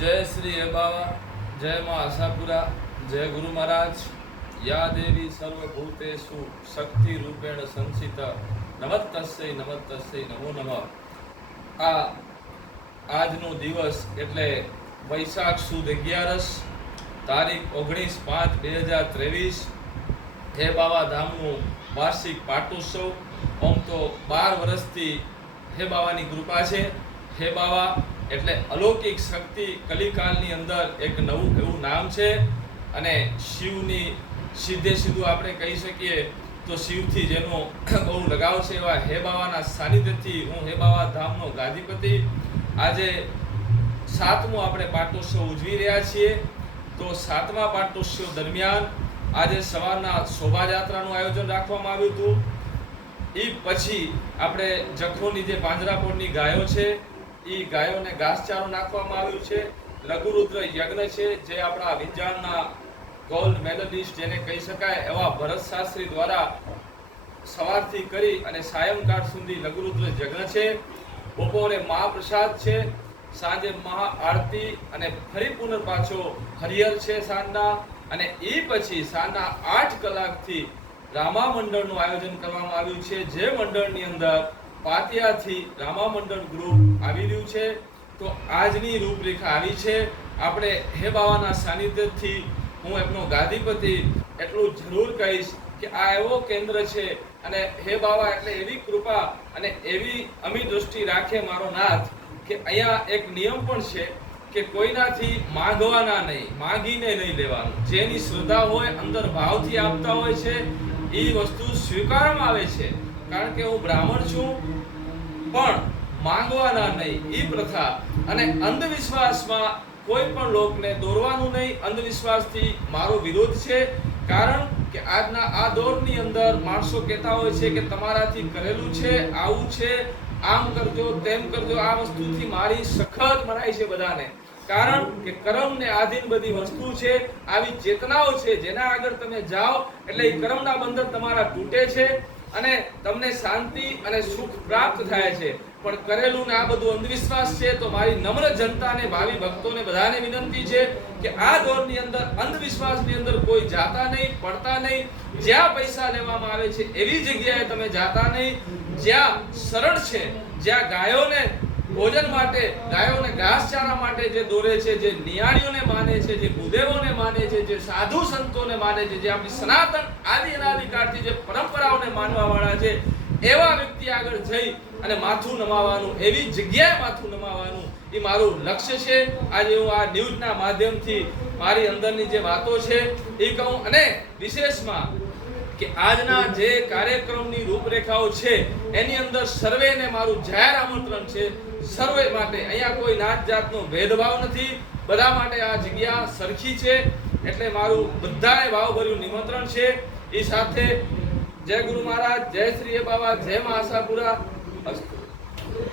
જય શ્રી હે બાવા, જય મા આશાપુરા, જય ગુરુ મહારાજ. યા દેવી સર્વભૂતેશુ શક્તિ રૂપેણ સંસિત. નમસ્તસ્ય નમસ્તસ્ય, નમો નમઃ. આ આજનો દિવસ એટલે વૈશાખ સુદ અગિયારસ, તારીખ ઓગણીસ પાંચ બે હજાર ત્રેવીસ. હે બાવા, ધામનું વાર્ષિક પાટોત્સવ. આમ તો બાર વર્ષથી હે બાવાની કૃપા છે. હે બાવા એટલે અલૌકિક શક્તિ કલિકાલની અંદર એક નવું એવું નામ છે અને શિવની સીધે સીધું આપણે કહી શકીએ તો શિવથી જેનો બહુ લગાવ છે એવા હે બાવાના સાનિધ્યથી હું હે બાવા ધામનો ગાદીપતિ. આજે સાતમો આપણે પાટોત્સવ ઉજવી રહ્યા છીએ. તો સાતમા પાટોત્સવ દરમિયાન આજે સવારના શોભાયાત્રાનું આયોજન રાખવામાં આવ્યું હતું. એ પછી આપણે જખોની જે પાંજરાપોળની ગાયો છે એ ગાયોને ઘાસચારો નાખવામાં આવ્યું છે. લઘુરુદ્ર યજ્ઞ છે જે આપણા વિંજાણના ગોલ્ડ મેડલિસ્ટ જેને કહી શકાય એવા ભરત શાસ્ત્રી દ્વારા સવારથી કરી અને સાયંકાળ સુધી લઘુરુદ્ર યજ્ઞ છે. બપોરે મહાપ્રસાદ છે, સાંજે મહા આરતી અને ફરી પાછો હરિહર છે સાંજના અને એ પછી સાંજના આઠ કલાકથી રામા મંડળનું આયોજન કરવામાં આવ્યું છે. જે મંડળની અંદર પાતિયાથી રામા મંડળ ગ્રુપ આવી રહ્યું છે. તો આજની રૂપરેખા આવી છે. આપણે હે બાવાના સાનિધ્યથી હું એમનો ગાદીપતિ એટલું જરૂર કહીશ કે આ એવો કેન્દ્ર છે અને હે બાવા એટલે એવી કૃપા અને એવી અમી દૃષ્ટિ રાખે મારો નાથ કે અહીંયા એક નિયમ પણ છે કે કોઈનાથી માંગવાના નહીં, માંગીને નહીં લેવાનું. જેની શ્રદ્ધા હોય, અંદર ભાવથી આપતા હોય છે એ વસ્તુ સ્વીકારવામાં આવે છે. કારણ કે હું બ્રાહ્મણ છું, પણ માંગવાના નહીં એ પ્રથા. અને અંધવિશ્વાસમાં કોઈ પણ લોકને દોરવાનું નહીં, અંધવિશ્વાસથી મારો વિરોધ છે. કારણ કે આજના આ દોરની અંદર માણસો કહેતા હોય છે કે તમારાથી કરેલું છે, આવું છે, આમ કરજો, તેમ કરજો, આ વસ્તુથી મારી સખત મનાય છે બધાને. કારણ કે કર્મને આધીન બધી વસ્તુ છે, આવી ચેતનાઓ છે, જેના આગળ તમે જાઓ, એટલે એ કર્મના બંધન તમારા તૂટે છે. અને તમને શાંતિ અને સુખ પ્રાપ્ત થાય છે. પણ કરેલું ને આ બધું અંધવિશ્વાસ છે, તો મારી નમ્ર જનતાને, ભાવિ ભક્તોને બધાને વિનંતી છે કે આ દોરની અંદર અંધવિશ્વાસની અંદર કોઈ જાતા નહીં, પડતા નહીં. જ્યાં પૈસા લેવામાં આવે છે, એવી જગ્યાએ તમે જાતા નહીં. જ્યાં સરળ છે, જ્યાં ગાયોને ભોજન માટે, ગાયોને ઘાસચારા માટે જે દોરે છે, જે નિયાળીઓને માને છે, જે ભૂદેવોને માને છે, જે સાધુ સંતોને માને છે, જે આપણી સનાતન આદિ અનાદિકાળથી જે પરંપરાઓને માનવા વાળા છે, એવા વ્યક્તિ આગળ જઈ અને માથું નમાવાનું, એવી જગ્યાએ માથું નમાવાનું એ મારું લક્ષ્ય છે. આજે હું આ ન્યૂઝના માધ્યમથી મારી અંદરની જે વાતો છે એ કહું અને વિશેષમાં કે આજના જે કાર્યક્રમની રૂપરેખાઓ છે, એની અંદર સર્વેને મારું જાહેર આમંત્રણ છે. સર્વે માટે અહીંયા કોઈ નાત જાતનો ભેદભાવ નથી. બધા માટે આ જગ્યા સરખી છે. એટલે મારું બધાને ભાવભર્યું નિમંત્રણ છે. એ સાથે જય ગુરુ મહારાજ, જય શ્રી બાબા જય મહાસાપુરા